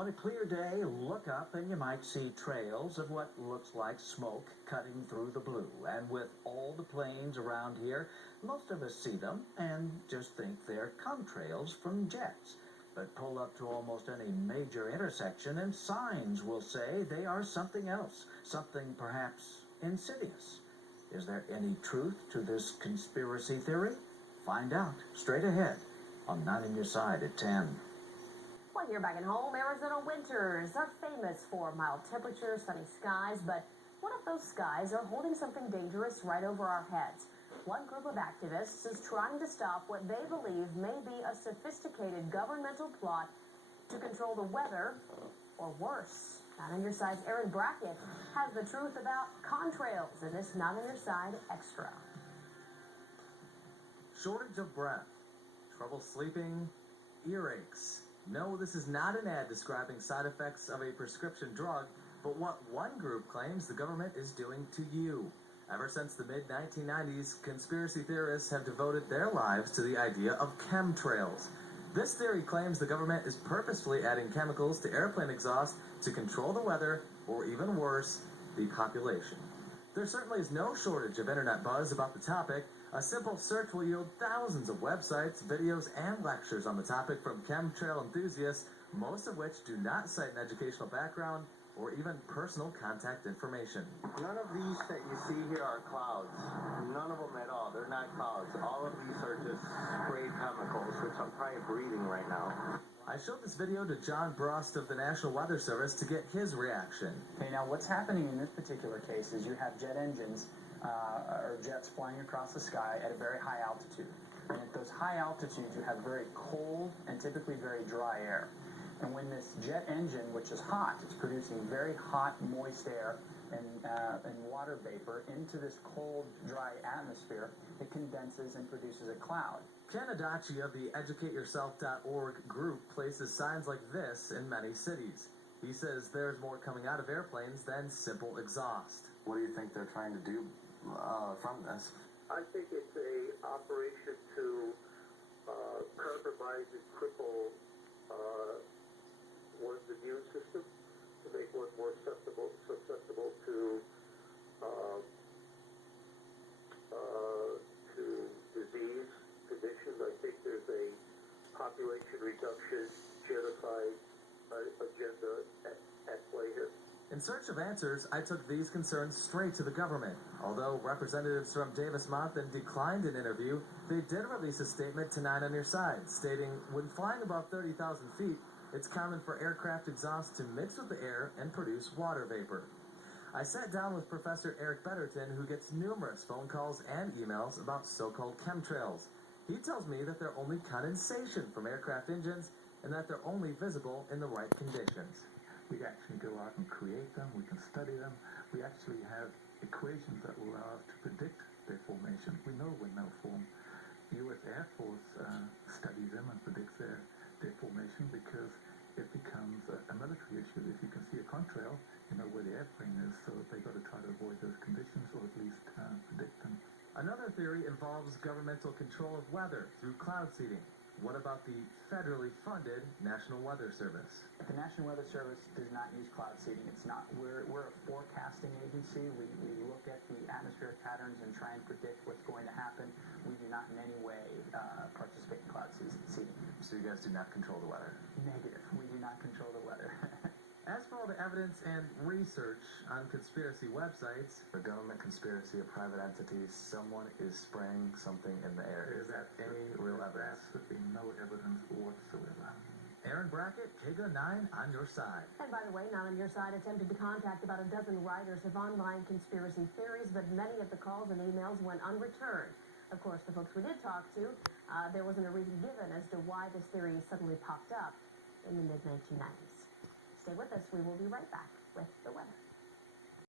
On a clear day, look up and you might see trails of what looks like smoke cutting through the blue. And with all the planes around here, most of us see them and just think they're chemtrails from jets. But pull up to almost any major intersection and signs will say they are something else, something perhaps insidious. Is there any truth to this conspiracy theory? Find out straight ahead on 9 on Your Side at 10. Well, here back at home, Arizona winters are famous for mild temperatures, sunny skies, but what if those skies are holding something dangerous right over our heads? One group of activists is trying to stop what they believe may be a sophisticated governmental plot to control the weather, or worse. Not on Your Side's Aaron Brackett has the truth about contrails in this Not on Your Side Extra. Shortage of breath, trouble sleeping, earaches. No, this is not an ad describing side effects of a prescription drug, but what one group claims the government is doing to you. Ever since the mid-1990s, conspiracy theorists have devoted their lives to the idea of chemtrails. This theory claims the government is purposefully adding chemicals to airplane exhaust to control the weather, or even worse, the population. There certainly is no shortage of internet buzz about the topic. A simple search will yield thousands of websites, videos, and lectures on the topic from chemtrail enthusiasts, most of which do not cite an educational background or even personal contact information. None of these that you see here are clouds. None of them at all. They're not clouds. All of these are just spray chemicals, which I'm probably breathing right now. I showed this video to John Brost of the National Weather Service to get his reaction. Okay, now what's happening in this particular case is you have jet engines or jets flying across the sky at a very high altitude. And at those high altitudes, you have very cold and typically very dry air. And when this jet engine, which is hot, it's producing very hot, moist air and water vapor into this cold, dry atmosphere, it condenses and produces a cloud. Ken Adachi of the EducateYourself.org group places signs like this in many cities. He says there's more coming out of airplanes than simple exhaust. What do you think they're trying to do from this? I think it's a operation to compromise and cripple one's immune system, to make one more susceptible to disease conditions. I think there's a population reduction, genocide agenda at play here. In search of answers, I took these concerns straight to the government. Although representatives from Davis-Monthan declined an interview, they did release a statement to 9 on Your Side, stating, when flying above 30,000 feet, it's common for aircraft exhaust to mix with the air and produce water vapor. I sat down with Professor Eric Betterton, who gets numerous phone calls and emails about so-called chemtrails. He tells me that they're only condensation from aircraft engines and that they're only visible in the right conditions. We actually go out and create them, we can study them, we actually have equations that will allow us to predict their formation. We know when they'll form. The U.S. Air Force studies them and predicts their formation because it becomes a military issue. If you can see a contrail, you know where the airplane is, so they've got to try to avoid those conditions or at least predict them. Another theory involves governmental control of weather through cloud seeding. What about the federally funded National Weather Service? The National Weather Service does not use cloud seeding. It's not. We're a forecasting agency. We look at the atmospheric patterns and try and predict what's going to happen. We do not in any way participate in cloud seeding. So you guys do not control the weather? Negative. We do not control the weather. As for all the evidence and research on conspiracy websites, The government conspiracy of private entities, someone is spraying something in the air. Is that any real evidence? Absolutely no evidence whatsoever. Aaron Brackett, KGUN 9 on Your Side. And by the way, Not on Your Side attempted to contact about a dozen writers of online conspiracy theories, but many of the calls and emails went unreturned. Of course, the folks we did talk to, there wasn't a reason given as to why this theory suddenly popped up in the mid-1990s. Stay with us. We will be right back with the weather.